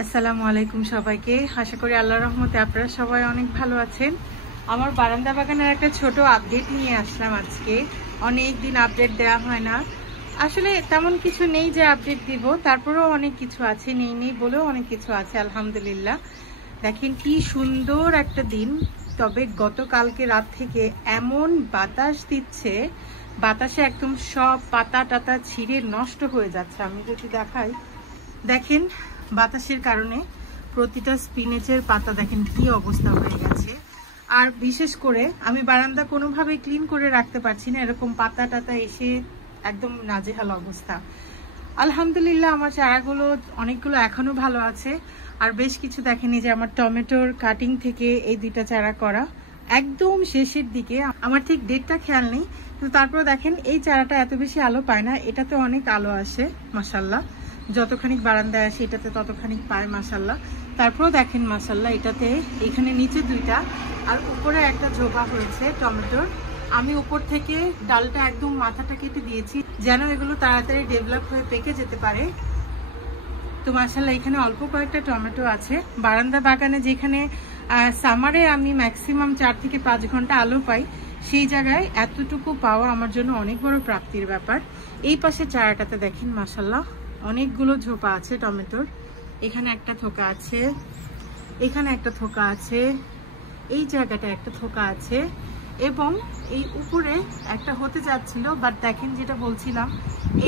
আসসালামু আলাইকুম সবাইকে। আশা করি আল্লাহর রহমতে আপনারা সবাই অনেক ভালো আছেন। আমার বারান্দা বাগানের একটা ছোট আপডেট নিয়ে আসলাম আজকে। অনেক দিন আপডেট দেওয়া হয় না, আসলে তেমন কিছু নেই যে আপডেট দিব, তারপরেও অনেক কিছু আছে, নেই বলেও অনেক কিছু আছে। আলহামদুলিল্লাহ, দেখেন কি সুন্দর একটা দিন। তবে গতকালকে রাত থেকে এমন বাতাস দিচ্ছে, বাতাসে একদম সব পাতা টাতা ছিঁড়ে নষ্ট হয়ে যাচ্ছে। আমি যদি দেখাই, দেখেন বাতাসের কারণে প্রতিটা স্পিনেচের পাতা দেখেন কি অবস্থা হয়ে গেছে। আর বিশেষ করে আমি বারান্দা কোনোভাবে ক্লিন করে রাখতে পারছি না, এরকম পাতা টাতা এসে একদম নাজেহাল অবস্থা। আলহামদুলিল্লাহ, আমার চারাগুলো অনেকগুলো এখনো ভালো আছে। আর বেশ কিছু দেখেনি যে আমার টমেটোর কাটিং থেকে এই দুইটা চারা করা একদম শেষের দিকে, আমার ঠিক ডেটটা খেয়াল নেই, কিন্তু তারপরে দেখেন এই চারাটা এত বেশি আলো পায় না, এটাতে অনেক আলো আসে মাশাল্লাহ। যতখানি বারান্দায় আসে এটাতে ততখানি পায় মাশাল্লাহ। তারপরেও দেখেন মাশাল্লাহ, এটাতে এখানে নিচে দুইটা আর উপরে একটা ঝোপা হয়েছে টমেটোর। আমি উপর থেকে ডালটা একদম মাথাটা কেটে দিয়েছি যেন এগুলো তাড়াতাড়ি ডেভেলপ হয়ে পেকে যেতে পারে। তো মাশাল্লাহ এখানে অল্প কয়েকটা টমেটো আছে। বারান্দা বাগানে যেখানে সামারে আমি ম্যাক্সিমাম 4 থেকে 5 ঘন্টা আলো পাই, সেই জায়গায় এতটুকু পাওয়া আমার জন্য অনেক বড় প্রাপ্তির ব্যাপার। এই পাশে চারাটাতে দেখেন মাশাল্লাহ অনেকগুলো ঝোপা আছে টমেটোর। এখানে একটা থোকা আছে, এখানে একটা থোকা আছে, এই জায়গাটা একটা থোকা আছে, এবং এই উপরে একটা হতে যাচ্ছিল। বাট দেখেন যেটা বলছিলাম,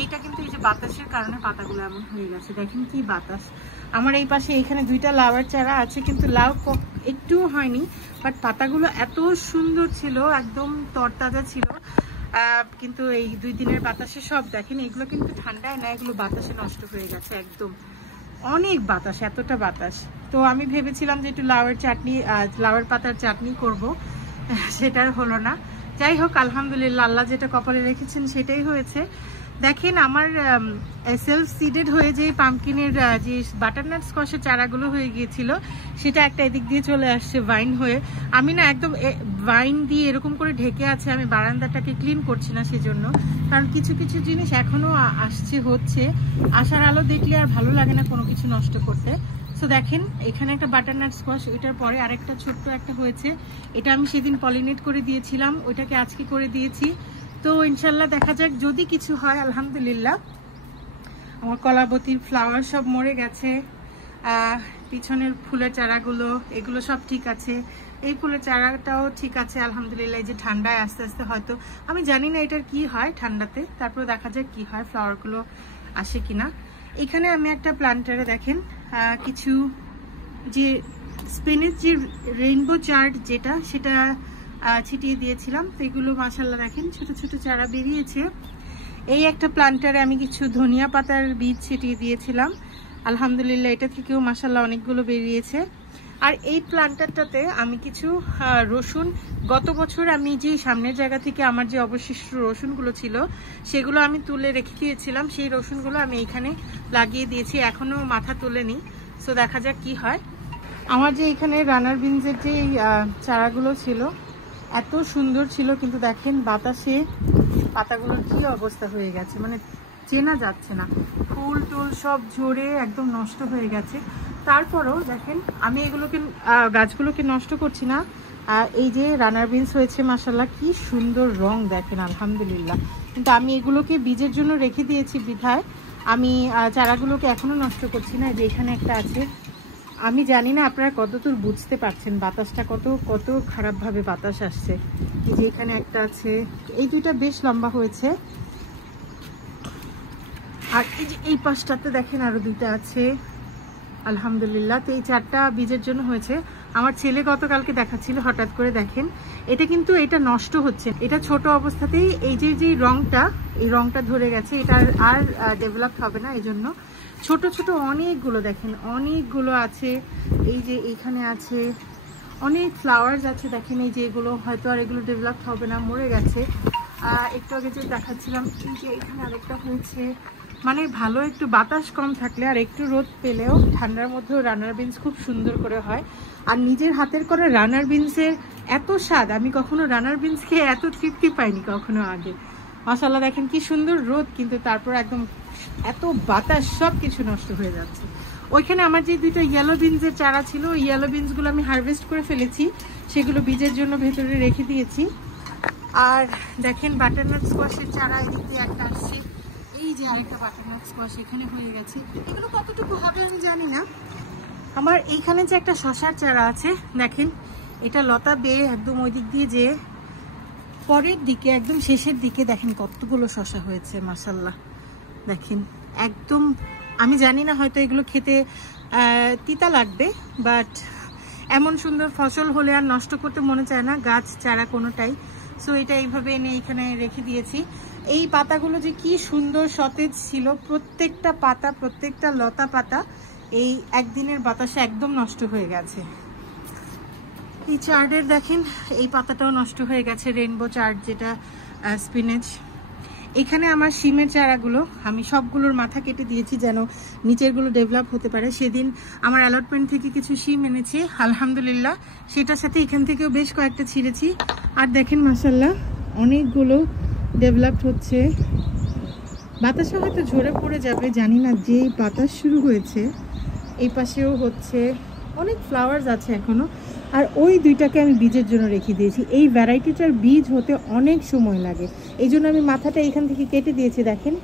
এইটা কিন্তু এই যে বাতাসের কারণে পাতাগুলো এমন হয়ে গেছে। দেখেন কি বাতাস। আমার এই পাশে এখানে দুইটা লাউয়ের চারা আছে, কিন্তু লাউ একটুও হয়নি, বাট পাতাগুলো এত সুন্দর ছিল, একদম তরতাজা ছিল। কিন্তু এই 2 দিনের বাতাসে সব দেখেন, এগুলো কিন্তু ঠান্ডায় না, এগুলো বাতাসে নষ্ট হয়ে গেছে একদম। অনেক বাতাস, এতটা বাতাস। তো আমি ভেবেছিলাম যে একটু লাউয়ের চাটনি, লাউয়ের পাতার চাটনি করব, সেটার হলো না। যাই হোক আলহামদুলিল্লাহ, আল্লাহ যেটা কপালে রেখেছেন সেটাই হয়েছে। দেখেন আমার সেলফ সিডেড হয়ে যে পাম্পকিনের যে বাটারনাট স্কোয়াশের চারাগুলো হয়ে গিয়েছিল, সেটা একটা এদিক দিয়ে চলে আসছে ভাইন হয়ে। আমি না একদম ভাইন দিয়ে এরকম করে ঢেকে আছে, আমি বারান্দাটাকে ক্লিন করছি না সেজন্য, কারণ কিছু কিছু জিনিস এখনো আসছে হচ্ছে, আসার আলো দেখলে আর ভালো লাগে না কোনো কিছু নষ্ট করতে। সো দেখেন এখানে একটা বাটারনাট স্কোয়াশ, ওইটার পরে আরেকটা ছোট্ট একটা হয়েছে, এটা আমি সেদিন পলিনেট করে দিয়েছিলাম, ওইটাকে আজকে করে দিয়েছি। তো ইনশাল্লাহ দেখা যাক যদি কিছু হয়। আলহামদুলিল্লাহ আমার কলাবতীর ফ্লাওয়ার সব মরে গেছে, পিছনের ফুলের চারাগুলো এগুলো সব ঠিক আছে, এই ফুলের চারাটাও ঠিক আছে আলহামদুলিল্লাহ। এই যে ঠান্ডায় আস্তে আস্তে হয়তো, আমি জানি না এটার কি হয় ঠান্ডাতে, তারপর দেখা যাক কি হয়, ফ্লাওয়ারগুলো আসে কিনা। এখানে আমি একটা প্ল্যান্টারে দেখেন কিছু যে স্পিনেচ যে রেইনবো চার্ট যেটা, সেটা ছিটিয়ে দিয়েছিলাম। তো এগুলো মাশাল্লাহ দেখেন ছোট ছোট চারা বেরিয়েছে। এই একটা প্ল্যান্টারে আমি কিছু ধনিয়া পাতার বীজ ছিটিয়ে দিয়েছিলাম, আলহামদুলিল্লাহ এটা থেকেও মাশাল্লাহ অনেকগুলো বেরিয়েছে। আর এই প্ল্যান্টারটাতে আমি কিছু রসুন, গত বছর আমি যে সামনের জায়গা থেকে আমার যে অবশিষ্ট রসুনগুলো ছিল সেগুলো আমি তুলে রেখে দিয়েছিলাম, সেই রসুনগুলো আমি এইখানে লাগিয়ে দিয়েছি, এখনো মাথা তোলেনি। সো দেখা যাক কি হয়। আমার যে এখানে রানার বিনসের যে চারাগুলো ছিল এত সুন্দর ছিল, কিন্তু দেখেন বাতাসে পাতাগুলোর কি অবস্থা হয়ে গেছে, মানে চেনা যাচ্ছে না, ফুল টুল সব ঝরে একদম নষ্ট হয়ে গেছে। তারপরেও দেখেন আমি এগুলোকে গাছগুলোকে নষ্ট করছি না। এই যে রানার বিনস হয়েছে মাশাল্লাহ, কি সুন্দর রং দেখেন আলহামদুলিল্লাহ। কিন্তু আমি এগুলোকে বীজের জন্য রেখে দিয়েছি বিধায় আমি চারাগুলোকে এখনো নষ্ট করছি না। যে এখানে একটা আছে, আমি জানি না আপনারা কতদূর বুঝতে পারছেন বাতাসটা কত খারাপভাবে বাতাস আসছে। এই যে এখানে একটা আছে, এই দুইটা বেশ লম্বা হয়েছে, আর এই যে এই পাশটাতে দেখেন আরো দুইটা আছে আলহামদুলিল্লাহ। তো এই 4টা বীজের জন্য হয়েছে। আমার ছেলে গতকালকে দেখাচ্ছিল, হঠাৎ করে দেখেন এটা কিন্তু এটা নষ্ট হচ্ছে, এটা ছোট অবস্থাতেই এই যে রংটা, এই রংটা ধরে গেছে, এটা আর ডেভেলপ হবে না। এই জন্য ছোট ছোট অনেকগুলো দেখেন, অনেকগুলো আছে। এই যে এইখানে আছে অনেক ফ্লাওয়ার্স আছে দেখেন, এই যে এগুলো হয়তো আর এগুলো ডেভেলপ হবে না, মরে গেছে। একটু আগে যে দেখাচ্ছিলাম, এই যে এখানে আরেকটা হয়েছে। মানে ভালো একটু বাতাস কম থাকলে আর একটু রোদ পেলেও ঠান্ডার মধ্যেও রানার বিনস খুব সুন্দর করে হয়। আর নিজের হাতের করা রানার বিনসের এত স্বাদ, আমি কখনো রানার বিনস খেয়ে এত তৃপ্তি পাইনি কখনো আগে। মাশাআল্লাহ দেখেন কি সুন্দর রোদ, কিন্তু তারপর একদম এত বাতাস, সব কিছু নষ্ট হয়ে যাচ্ছে। ওইখানে আমার যে দুটো ইয়েলো বিনসের চারা ছিল, ওই ইয়েলো বিনসগুলো আমি হারভেস্ট করে ফেলেছি, সেগুলো বীজের জন্য ভেতরে রেখে দিয়েছি। আর দেখেন বাটারনাট স্কোয়াশের চারা এদিক দিয়ে একটা আসছে, এই যে আরেকটা বাটারনাট স্কোয়াশ এখানে হয়ে গেছে। এগুলো কতটুকু হবে আমি জানি না। আমার এইখানে যে একটা শশার চারা আছে, দেখেন এটা লতা বেয়ে একদম ওই দিক দিয়ে যে পরের দিকে একদম শেষের দিকে দেখেন কতগুলো শশা হয়েছে, মাশাআল্লাহ। দেখেন একদম, আমি জানি না হয়তো এগুলো খেতে তিতা লাগবে, বাট এমন সুন্দর ফসল হলে আর নষ্ট করতে মনে চায় না, গাছ চারা কোনোটাই। সো এটা এইভাবে এনে এখানে রেখে দিয়েছি। এই পাতাগুলো যে কি সুন্দর সতেজ ছিল, প্রত্যেকটা পাতা, প্রত্যেকটা লতা পাতা এই একদিনের বাতাসে একদম নষ্ট হয়ে গেছে। এই চার্টের দেখেন এই পাতাটাও নষ্ট হয়ে গেছে, রেইনবো চার্ট যেটা স্পিনেচ। এখানে আমার শিমের চারাগুলো আমি সবগুলোর মাথা কেটে দিয়েছি যেন নিচেরগুলো ডেভেলপ হতে পারে। সেদিন আমার অ্যালটমেন্ট থেকে কিছু শিম এনেছে, আলহামদুলিল্লাহ, সেটার সাথে এখান থেকেও বেশ কয়েকটা ছিঁড়েছি। আর দেখেন মাশাআল্লাহ অনেকগুলো ডেভেলপ হচ্ছে। বাতাসে হয়তো ঝরে পড়ে যাবে, জানি না, যে বাতাস শুরু হয়েছে। এই পাশেও হচ্ছে, অনেক ফ্লাওয়ার্স আছে এখনো। আর ওই দুইটাকে আমি বীজের জন্য রেখে দিয়েছি। এই ভ্যারাইটিটার বীজ হতে অনেক সময় লাগে, এই জন্য আমি মাথাটা এখান থেকে কেটে দিয়েছি, দেখেন,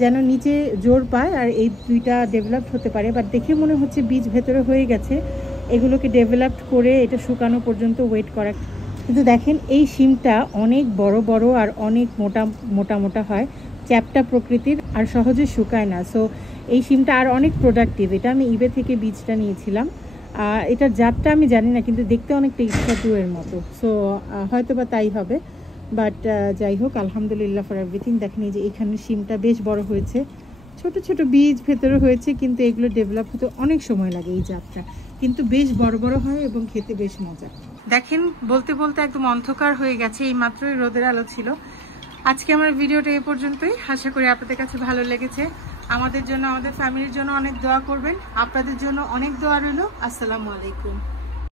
যেন নিচে জোর পায় আর এই দুইটা ডেভেলপ হতে পারে। বাট দেখে মনে হচ্ছে বীজ ভেতরে হয়ে গেছে, এগুলোকে ডেভেলপ করে এটা শুকানো পর্যন্ত ওয়েট করা। কিন্তু দেখেন এই শিমটা অনেক বড় বড় আর অনেক মোটা মোটা মোটা হয়, চ্যাপ্টা প্রকৃতির, আর সহজে শুকায় না। সো এই শিমটা আর অনেক প্রোডাক্টিভ। এটা আমি ইবে থেকে বীজটা নিয়েছিলাম। এটার জাতটা আমি জানি না, কিন্তু দেখতে অনেকটা ইস্কাটু এর মতো। সো হয়তো বা তাই হবে, বাট যাই হোক, আলহামদুলিল্লাহ ফর এভরিথিং। দেখেন এই যে এখানে শিমটা বেশ বড় হয়েছে, ছোট ছোট বীজ ভেতরে হয়েছে, কিন্তু এগুলো ডেভেলপ হতে অনেক সময় লাগে। এই জাতটা কিন্তু বেশ বড় বড় হয় এবং খেতে বেশ মজা। দেখেন বলতে বলতে একদম অন্ধকার হয়ে গেছে, এই মাত্রই রোদের আলো ছিল। আজকে আমার ভিডিওটা এই পর্যন্তই। আশা করি আপনাদের কাছে ভালো লেগেছে। আমাদের জন্য, আমাদের ফ্যামিলির জন্য অনেক দোয়া করবেন। আপনাদের জন্য অনেক দোয়া রইল। আসসালামু আলাইকুম।